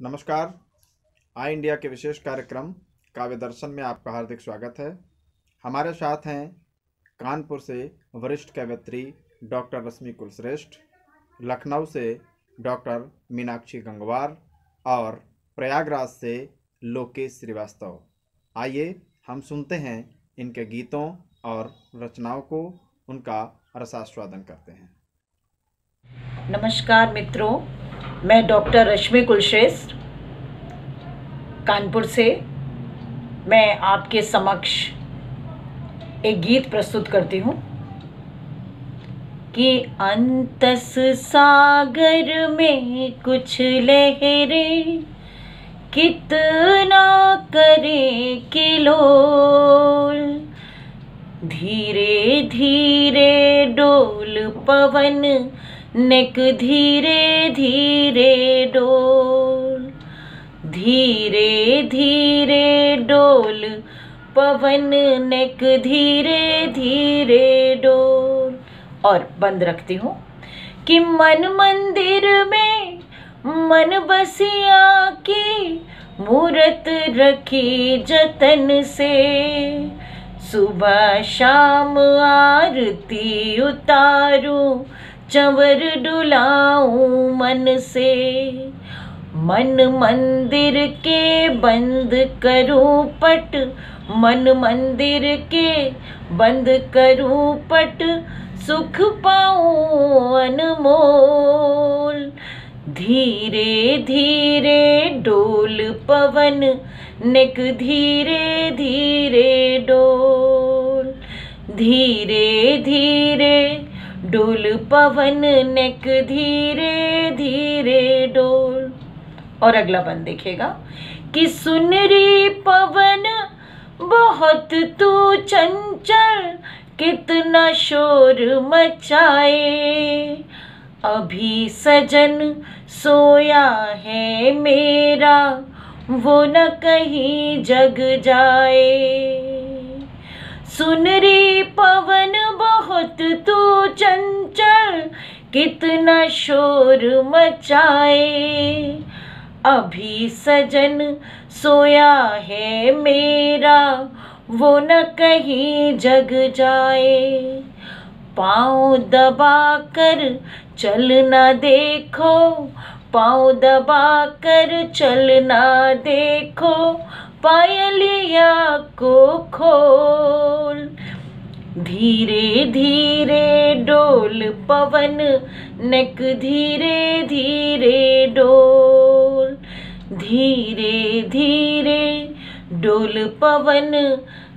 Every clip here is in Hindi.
नमस्कार। आई इंडिया के विशेष कार्यक्रम काव्य दर्शन में आपका हार्दिक स्वागत है। हमारे साथ हैं कानपुर से वरिष्ठ कवयित्री डॉक्टर रश्मि कुलश्रेष्ठ, लखनऊ से डॉक्टर मीनाक्षी गंगवार और प्रयागराज से लोकेश श्रीवास्तव। आइए हम सुनते हैं इनके गीतों और रचनाओं को, उनका रसास्वादन करते हैं। नमस्कार मित्रों, मैं डॉक्टर रश्मि कुलश्रेष्ठ कानपुर से मैं आपके समक्ष एक गीत प्रस्तुत करती हूँ कि अंतस सागर में कुछ लहरें कितना करे किलोल, धीरे धीरे डोल पवन नेक धीरे धीरे डोल, धीरे धीरे डोल पवन नेक धीरे धीरे डोल। और बंद रखती हूँ कि मन मंदिर में मन बसिया की मूरत रखी जतन से, सुबह शाम आरती उतारूं चंवर डुलाऊं मन से, मन मंदिर के बंद करूं पट, मन मंदिर के बंद करूं पट, सुख पाऊं अनमोल, धीरे धीरे डोल पवन नेक धीरे धीरे डोल, धीरे धीरे डोल पवन नेक धीरे धीरे डोल। और अगला बंद देखिएगा कि सुन री पवन बहुत तू चंचल, कितना शोर मचाए, अभी सजन सोया है मेरा, वो न कहीं जग जाए। सुन री पवन बहुत तू चंचल, कितना शोर मचाए, अभी सजन सोया है मेरा, वो न कहीं जग जाए। पाँव दबा कर चलना देखो, पाँव दबा कर चलना देखो, पायलिया को खोल, धीरे धीरे डोल पवन नेक धीरे धीरे डोल, धीरे धीरे डोल पवन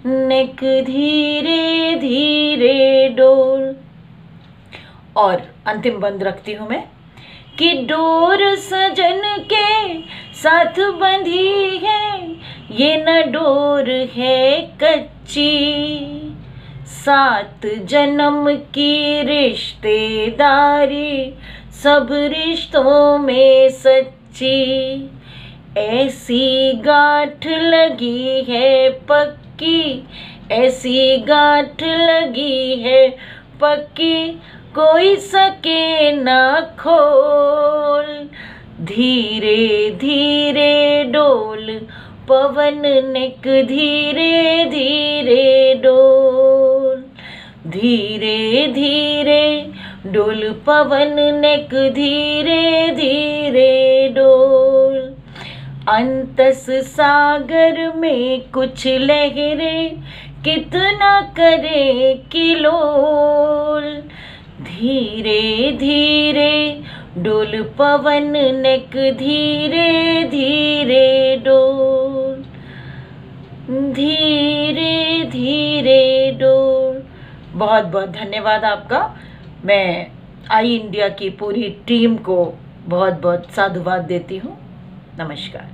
नेक धीरे धीरे डोल। और अंतिम बंद रखती हूँ मैं कि डोर सजन के साथ बंधी है, ये न डोर है कच्ची, 7 जन्म की रिश्तेदारी सब रिश्तों में सच्ची, ऐसी गांठ लगी है पक्की, ऐसी गांठ लगी है पक्की, कोई सके ना खोल, धीरे धीरे डोल पवन नेक धीरे धीरे डोल, धीरे धीरे डोल पवन नेक धीरे धीरे डोल। अंतस सागर में कुछ लहरें कितना करे किलोल, धीरे धीरे डोल पवन नेक धीरे धीरे डोल, धीरे धीरे डोल। बहुत बहुत धन्यवाद आपका। मैं आई इंडिया की पूरी टीम को बहुत बहुत साधुवाद देती हूँ। नमस्कार।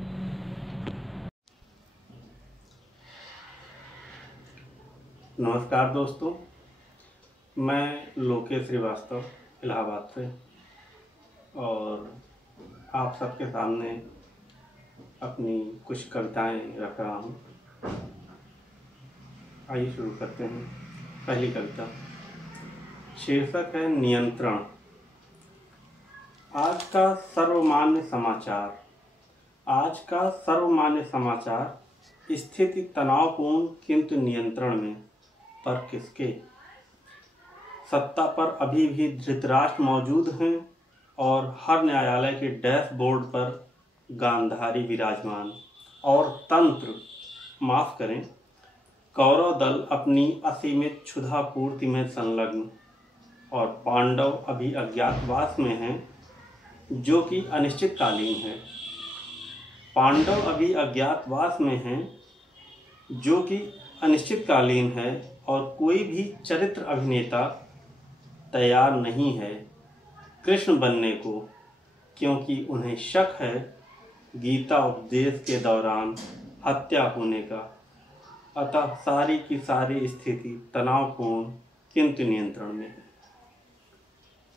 नमस्कार दोस्तों, मैं लोकेश श्रीवास्तव इलाहाबाद से और आप सबके सामने अपनी कुछ कविताएं रख रहा हूँ। आइए शुरू करते हैं। पहली कविता, शीर्षक है नियंत्रण। आज का सर्वमान्य समाचार, आज का सर्वमान्य समाचार, स्थिति तनावपूर्ण किंतु नियंत्रण में, पर किसके? सत्ता पर अभी भी धृतराष्ट्र मौजूद हैं और हर न्यायालय के डैशबोर्ड पर गांधारी विराजमान, और तंत्र, माफ करें, कौरव दल अपनी असीमित क्षुधा पूर्ति में संलग्न, और पांडव अभी अज्ञातवास में हैं, जो कि अनिश्चितकालीन है। पांडव अभी अज्ञातवास में हैं, जो कि अनिश्चितकालीन है, और कोई भी चरित्र अभिनेता तैयार नहीं है कृष्ण बनने को, क्योंकि उन्हें शक है गीता उपदेश के दौरान हत्या होने का। अतः सारी की सारी स्थिति तनावपूर्ण किंतु नियंत्रण में है।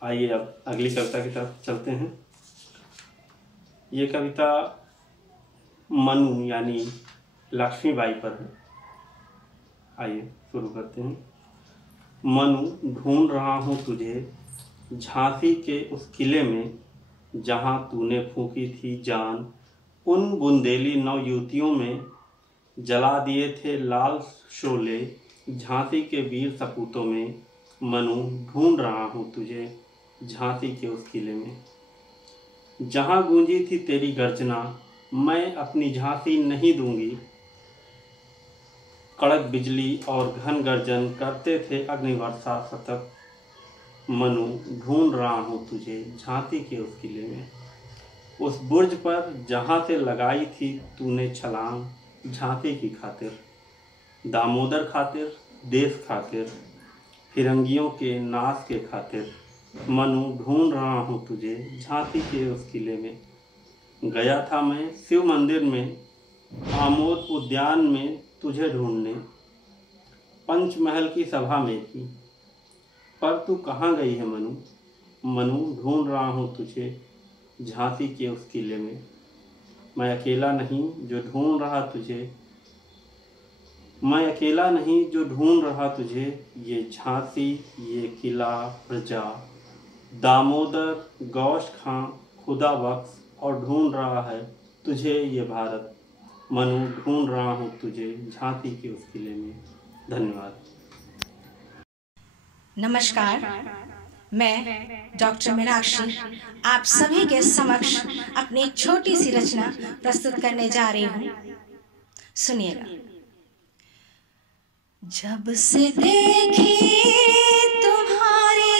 आइए अब अगली कविता की तरफ चलते हैं। ये कविता मनु यानी लक्ष्मीबाई पर है। आइए शुरू करते हैं। मनु, ढूंढ रहा हूँ तुझे झांसी के उस किले में, जहाँ तूने फूंकी थी जान उन बुंदेली नवयुवतियों में, जला दिए थे लाल शोले झांसी के वीर सपूतों में। मनु, ढूंढ रहा हूँ तुझे झांसी के उस किले में, जहाँ गूंजी थी तेरी गर्जना, मैं अपनी झांसी नहीं दूंगी। कड़क बिजली और घन गर्जन करते थे अग्निवर्षा शतक। मनु, ढूंढ रहा हूँ तुझे झांसी के उस किले में, उस बुर्ज पर जहाँ से लगाई थी तूने छलांग झांसी की खातिर, दामोदर खातिर, देश खातिर, फिरंगियों के नाश के खातिर। मनु, ढूंढ रहा हूँ तुझे झांसी के उस किले में। गया था मैं शिव मंदिर में, आमोद उद्यान में तुझे ढूंढने, पंचमहल की सभा में थी, पर तू कहाँ गई है मनु? मनु, ढूंढ रहा हूँ तुझे झांसी के उस किले में। मैं अकेला नहीं जो ढूंढ रहा तुझे, मैं अकेला नहीं जो ढूंढ रहा तुझे। ये झांसी, ये किला, प्रजा, दामोदर, गौश खां, खुदा बख्श, और ढूंढ रहा है तुझे ये भारत। मनु, ढूंढ रहा हूँ तुझे झांसी के उस किले में। धन्यवाद। नमस्कार, मैं डॉक्टर मीनाक्षी आप सभी के समक्ष अपनी एक छोटी सी रचना प्रस्तुत करने जा रही हूँ। सुनिएगा। जब से देखी तुम्हारी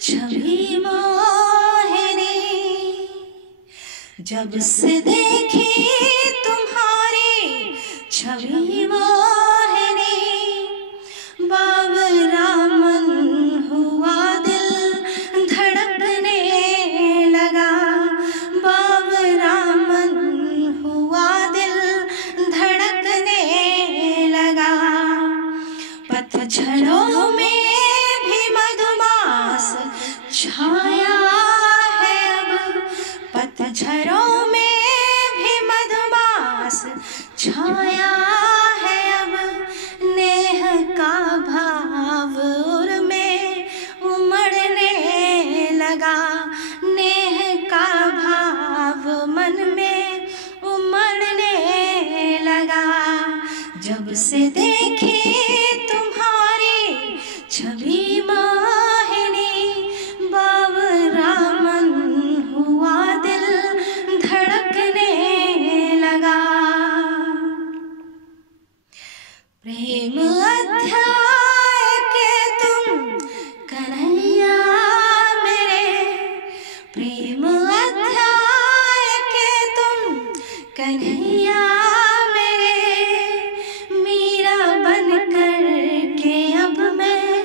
छवि मोहिनी, जब से देखी तुम्हारी छवि मोहिनी, बावरा मन हुआ दिल धड़कने लगा, बावरा मन हुआ दिल धड़कने लगा। पतझड़ों में भी मधुमास छाया है अब, पतझड़ों में भी मधुमास छाया है अब। नेह का भाव उर में उमड़ने लगा, नेह का भाव मन में उमड़ने लगा। जब से देखी तुम्हारी छवि मोहिनी, बावरा मन हुआ दिल धड़कने लगा। प्रेम अध्याय के तुम कन्हैया मेरे, प्रेम अध्याय के तुम कन्हैया मेरे। मीरा बन कर के अब मैं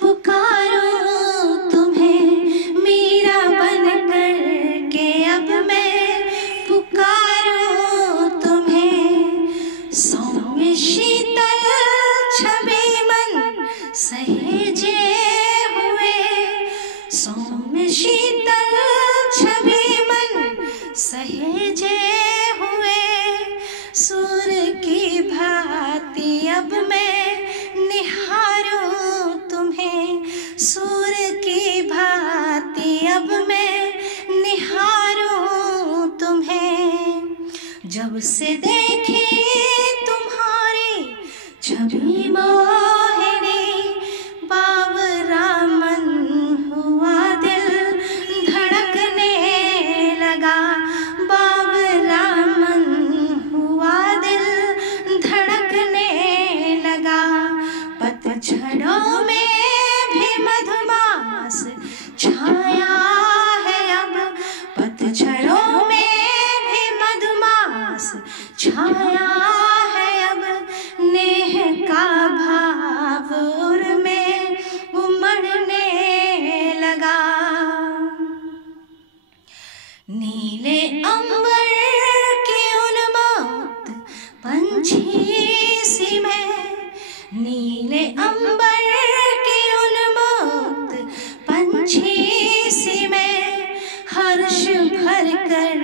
पुकारूं तुम्हें, मीरा बन कर के अब मैं पुकारूं तुम्हें। सौम्य शीतल छवि मन सहेजे हुए, सौम्य शीतल छवि मन सहेजे हुए। जब से देखे तुम्हारे छवि मोहिनी, बावरा मन हुआ दिल धड़कने लगा, बावरा मन हुआ दिल धड़कने लगा। पतझड़ों में भी मधुमास छाया है अब, पतझड़ों में भी मधुमास छाया है अब, नेह का भाव उर में उमड़ने लगा। नीले अंबर की उन्मत्त पंछी सी मैं, नीले अंबर की उन्मत्त पंछी सी मैं, हर्ष भर कर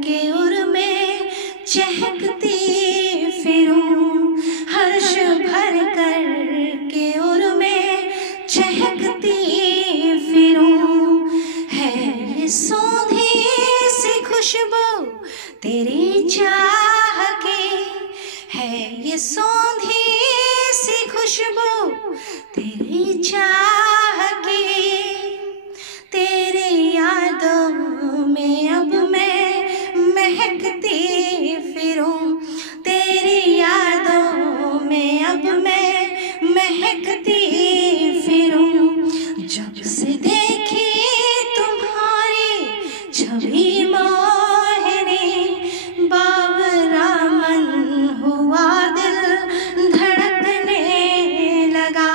के उर में चहकती फिरूं, हर्ष भर कर के उर में चहकती फिरूं। है ये सौंधी सी खुशबू तेरी चाह की, है ये सौंधी सी खुशबू तेरी चाह की, तेरी यादों में अब मैं महकती फिरूं, तेरी यादों में अब मैं महकती फिरूं। जब से देखी तुम्हारी छवि मोहिनी, बावरा मन हुआ दिल धड़कने लगा।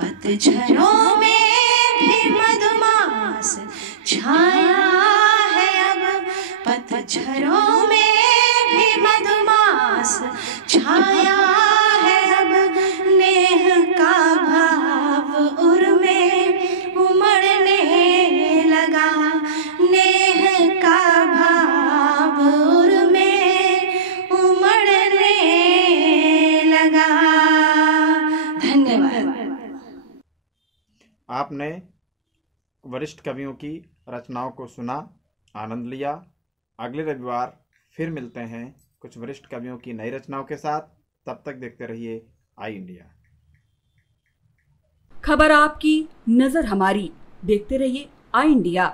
पतझड़ों में भी मधुमास छाया है अब, पतझड़ों में भी मधुमास छाया है अब, नेह का भाव उर में उमड़ने लगा, नेह का भाव उर में उमड़ने लगा। धन्यवाद। आपने वरिष्ठ कवियों की रचनाओं को सुना, आनंद लिया। अगले रविवार फिर मिलते हैं कुछ वरिष्ठ कवियों की नई रचनाओं के साथ। तब तक देखते रहिए आई इंडिया। खबर आपकी, नजर हमारी। देखते रहिए आई इंडिया।